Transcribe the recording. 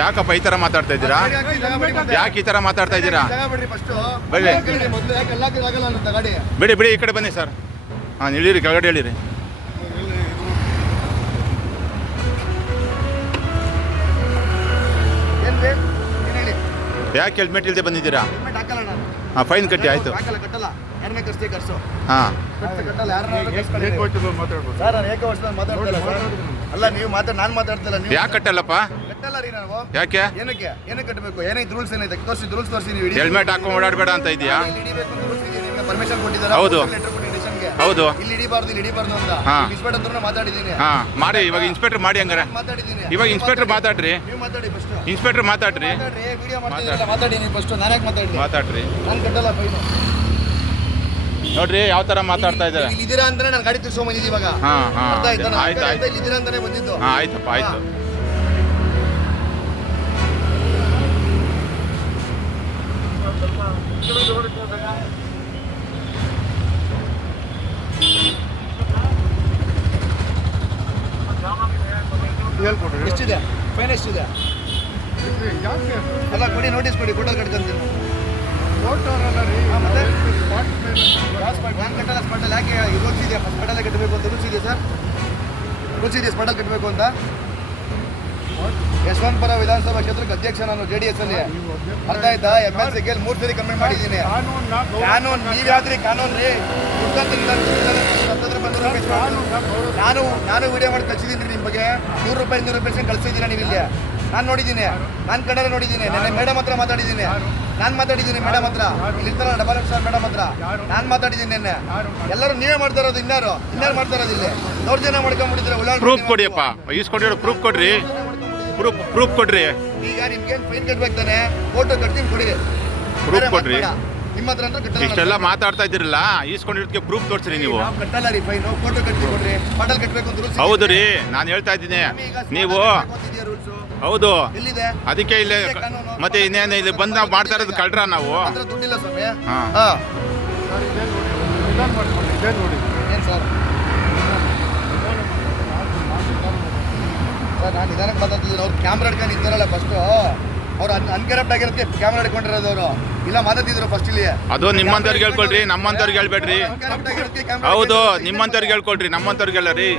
ಯಾಕಪ್ಪ ಈ ಥರ ಮಾತಾಡ್ತಾ ಇದ್ದೀರಾ? ಯಾಕೆ ಈ ಥರ ಮಾತಾಡ್ತಾ ಇದ್ದೀರಾ? ಬನ್ನಿ ಬಿಡಿ ಬಿಡಿ, ಈ ಕಡೆ ಬನ್ನಿ ಸರ್. ಹಾಂ, ಇಳೀರಿ, ಕೆಳಗಡೆ ಇಳೀರಿ. ಯಾಕೆ ಹೆಲ್ಮೆಟ್ ಇಲ್ಲದೆ ಬಂದಿದ್ದೀರಾ? ಹಾಂ, ಫೈನ್ ಕಟ್ಟಿ, ಆಯಿತು. ಹಾಂ, ಅಲ್ಲ ನೀವು ನಾನು ಮಾತಾಡ್ತಿಲ್ಲ. ಯಾಕೆ ಕಟ್ಟಲ್ಲಪ್ಪ? ಕಟ್ಟಲ್ಲ ರೀ ನಾವು. ಯಾಕೆ? ಏನಕ್ಕೆ ಕಟ್ಟಬೇಕು? ಏನೈತೆ ರೂಲ್ಸ್ ಏನೈತೆ? ರೂಲ್ಸ್ ತೋರಿಸಿ ನೀವು ಹೆಲ್ಮೆಟ್ ಹಾಕೊಂಡು ಓಡಾಡಬೇಡ ಅಂತ ಇದೆಯಾ? ಪರ್ಮಿಷನ್ ಕೊಟ್ಟಿದ್ದಾರೆ. ಹೌದು ಹೌದು. ಇಲ್ಲಿ ಹಿಡಿಬಾರ್ದು ಅಂತ ಇನ್ಸ್ಪೆಕ್ಟರ್ ಹತ್ರ ಮಾತಾಡಿದ್ದೀನಿ. ಹಾಂ, ಮಾಡಿ. ಇವಾಗ ಇನ್ಸ್ಪೆಕ್ಟರ್ ಮಾಡಿ ಹಂಗಾರೆ. ಮಾತಾಡಿದ್ದೀನಿ. ಇವಾಗ ಇನ್ಸ್ಪೆಕ್ಟರ್ ಮಾತಾಡ್ರಿ. ನೀವು ಮಾತಾಡಿ ಫಸ್ಟ್. ಇನ್ಸ್ಪೆಕ್ಟರ್ ಮಾತಾಡ್ರಿ. ವಿಡಿಯೋ ಮಾಡ್ತಿದ್ದೀರಲ್ಲ, ಮಾತಾಡಿ ನೀವು ಫಸ್ಟ್. ನಾನು ಯಾಕೆ ಮಾತಾಡಲಿ? ಮಾತಾಡ್ರಿ. ನಾನು ಕಟ್ಟಲ್ಲ ಫೈನು. ನೋಡ್ರಿ ಯಾವ ಥರ ಮಾತಾಡ್ತಾ ಇದ್ದಾರೆ. ಇಲ್ಲಿ ಇದ್ದೀರಾ ಅಂದ್ರೆ ನಾನು ಗಾಡಿ ತಿರ್ಸ್ಕೊಂಡ್ ಬಂದಿದ್ದೀವಿ ಇವಾಗ. ಹಾಂ ಹಾಂ, ಅರ್ಥ ಆಯ್ತಾ? ಆಯ್ತು ಆಯ್ತು. ಇಲ್ಲಿ ಇದ್ದೀರಾ ಅಂತಾನೆ ಬಂದಿದ್ದು. ಹಾಂ, ಆಯ್ತಪ್ಪ, ಆಯ್ತು. ಎಷ್ಟಿದೆ ಫೈನ್? ಎಷ್ಟಿದೆ? ಅಲ್ಲ ಕೊಡಿ, ನೋಟಿಸ್ ಕೊಡಿ, ಫೋಟೋ ಕಟ್ಕೊಂತೀನಿ. ಮತ್ತೆ ನಾನು ಕಟ್ಟಲ್ಲ ಸ್ಪಾಟಲ್ಲಿ. ಯಾಕೆ ರೂಲ್ಸ್ ಇದೆಯಾ? ಸ್ಪಾಟಲ್ಲೇ ಕಟ್ಟಬೇಕು ಅಂತ ರೂಲ್ಸ್ ಇದೆಯಾ ಸರ್? ರೂಲ್ಸ್ ಇದೆಯಾ ಸ್ಪಾಟಲ್ಲಿ ಕಟ್ಟಬೇಕು ಅಂತ? ಯಶವಂತಪುರ ವಿಧಾನಸಭಾ ಕ್ಷೇತ್ರಕ್ಕೆ ಅಧ್ಯಕ್ಷ ನಾನು, JDS ಅಲ್ಲಿ. ಅರ್ಥ ಆಯ್ತಾ? MLC ಗೆ 3 ಸರಿ ಕಮ್ಮಿ ಮಾಡಿದ್ದೀನಿ. ಕಾನೂನು ನೀವು ಯಾವ್ದ್ರಿ ಕಾನೂನು ರೀ? ನಾನು ವಿಡಿಯೋ ಮಾಡಿ ಕಳಿಸಿದ್ದೀನಿ ರೀ. ನಿಮ್ಮ ಬಗ್ಗೆ ₹100 ಕಳಿಸಿದ್ದೀರಾ ನೀವು ಇಲ್ಲಿ? ನಾನು ನೋಡಿದ್ದೀನಿ, ನಾನು ಕನ್ನಡ ನೋಡಿದ್ದೀನಿ. ನೆನ್ನೆ ಮೇಡಮ್ ಹತ್ರ ಮಾತಾಡಿದ್ದೀನಿ. ನಾನು ಮಾತಾಡಿದ್ದೀನಿ ಮೇಡಮ್ ಹತ್ರ. ಇಲ್ಲಿ ಇರ್ತಾರ $1 ಮೇಡಮ್ ಹತ್ರ ನಾನು ಮಾತಾಡಿದ್ದೀನಿ ನಿನ್ನೆ. ಎಲ್ಲರೂ ನೀವೇ ಮಾಡ್ತಾ ಇರೋದು. ಇನ್ಯಾರು ಮಾಡ್ತಾ ಇರೋದು ಇಲ್ಲಿ? ದೌರ್ಜನ್ಯ ಮಾಡ್ಕೊಂಡ್ಬಿಟ್ಟಿದ್ರೆ ಪ್ರೂಫ್ ಕೊಡಿಯಪ್ಪ. ಈಸ್ಕೊಂಡಿರೋ ಪ್ರೂಫ್ ಕೊಡ್ರಿ. ಪ್ರೂಫ್ ಕೊಡ್ರಿ. ಈಗ ನಿಮ್ಗೇನು ಫೈನ್ ಕಟ್ಬೇಕು ತಾನೆ? ಫೋಟೋ ಕಟ್ತೀನಿ ಕೊಡಿ. ಪ್ರೂಫ್ ಕೊಡ್ರಿ. ನಿಮ್ಮ ಹತ್ರ ಅಂತ ಕಟ್ಟಲ್ಲ. ಇಷ್ಟೆಲ್ಲ ಮಾತಾಡ್ತಾ ಇದ್ದೀರಲ್ಲ, ಈಸ್ಕೊಂಡಿರೋದಕ್ಕೆ ಪ್ರೂಫ್ ತೋರಿಸ್ರಿ ನೀವು. ಕಟ್ಟಲ್ಲ ರೀ ಫೈನು. ಫೋಟೋ ಕಟ್ಟಿ ಕೊಡ್ರಿ. ಪಾಟಲ್ ಕಟ್ಟಬೇಕು ಅಂತ ರೂಲ್ಸ್. ಹೌದು ರೀ, ನಾನು ಹೇಳ್ತಾ ಇದ್ದೀನಿ. ನೀವು ಹೌದು, ಎಲ್ಲಿದೆ? ಅದಕ್ಕೆ ಇಲ್ಲೇ ಮತ್ತೆ ಇನ್ನೇನು ಇಲ್ಲಿ ಬಂದು ನಾವು ಮಾಡ್ತಾ ಇರೋದು ಕಳ್ರ ನಾವು. ದುಡ್ಡಿಲ್ಲ ಸ್ವಾಮಿ. ಹಾಂ, ಏನು ಸರ್? ನಾನು ನಿಧಾನಕ್ಕೆ ಮಾತಾಡ್ತಿದ್ದೀನಿ. ಅವ್ರು ಕ್ಯಾಮ್ರಾ ಹಿಡ್ಕೊಂಡು ನಿಂತಾರಲ್ಲ ಫಸ್ಟು. ಅವ್ರು ಅನ್ಕರಪ್ಟ್ ಆಗಿರುತ್ತೆ ಕ್ಯಾಮ್ರಾ ಹಿಡ್ಕೊಂಡಿರೋದು. ಅವರು ಇಲ್ಲ ಮಾತಾಡ್ತಿದ್ರು ಫಸ್ಟ್ ಇಲ್ಲಿ. ಅದು ನಿಮ್ಮಂತವ್ರಿಗೆ ಹೇಳ್ಕೊಳ್ರಿ, ನಮ್ಮಂತವ್ರಿಗೆ ಹೇಳ್ಬೇಡ್ರಿ. ಹೌದು, ನಿಮ್ಮಂತವ್ರಿಗೆ ಹೇಳ್ಕೊಳ್ರಿ, ನಮ್ಮಂತವ್ರಿಗೆಲ್ಲ ರೀ.